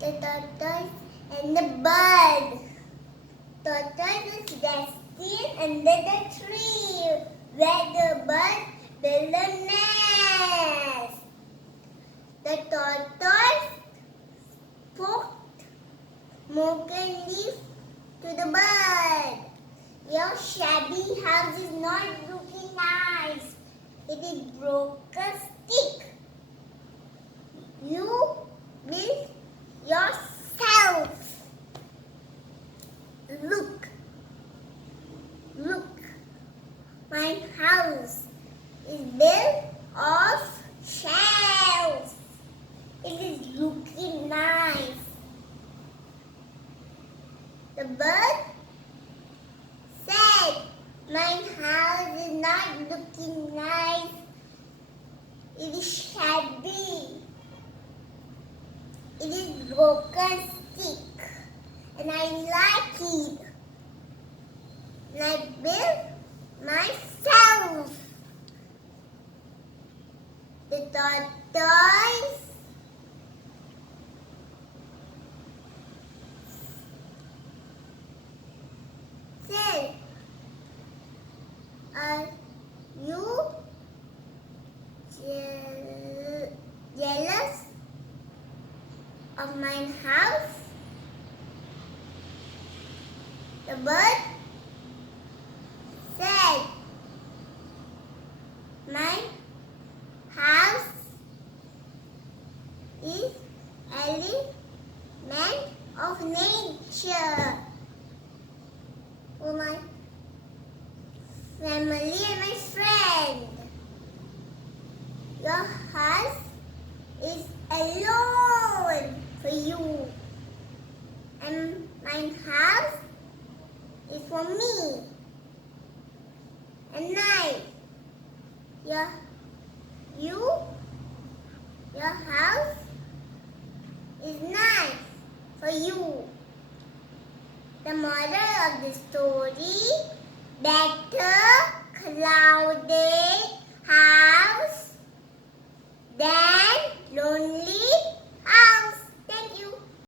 The tortoise and the bird. Tortoise is resting under the tree where the bird built a nest. The tortoise spoke mockingly to the bird. Your shabby house is not looking nice. It is broken stick. You build yourself. Look, my house is built of shells. It is looking nice. The bird said, my house is not looking nice. It is shabby. It is broken stick. And I like it. And I built myself. The tortoise said, are you jealous of my house? The bird said, my house is element of nature. For my family and my friend. Your house is alone for you. And my house is for me. And nice. Your house is nice for you. The moral of the story, better clouded house than lonely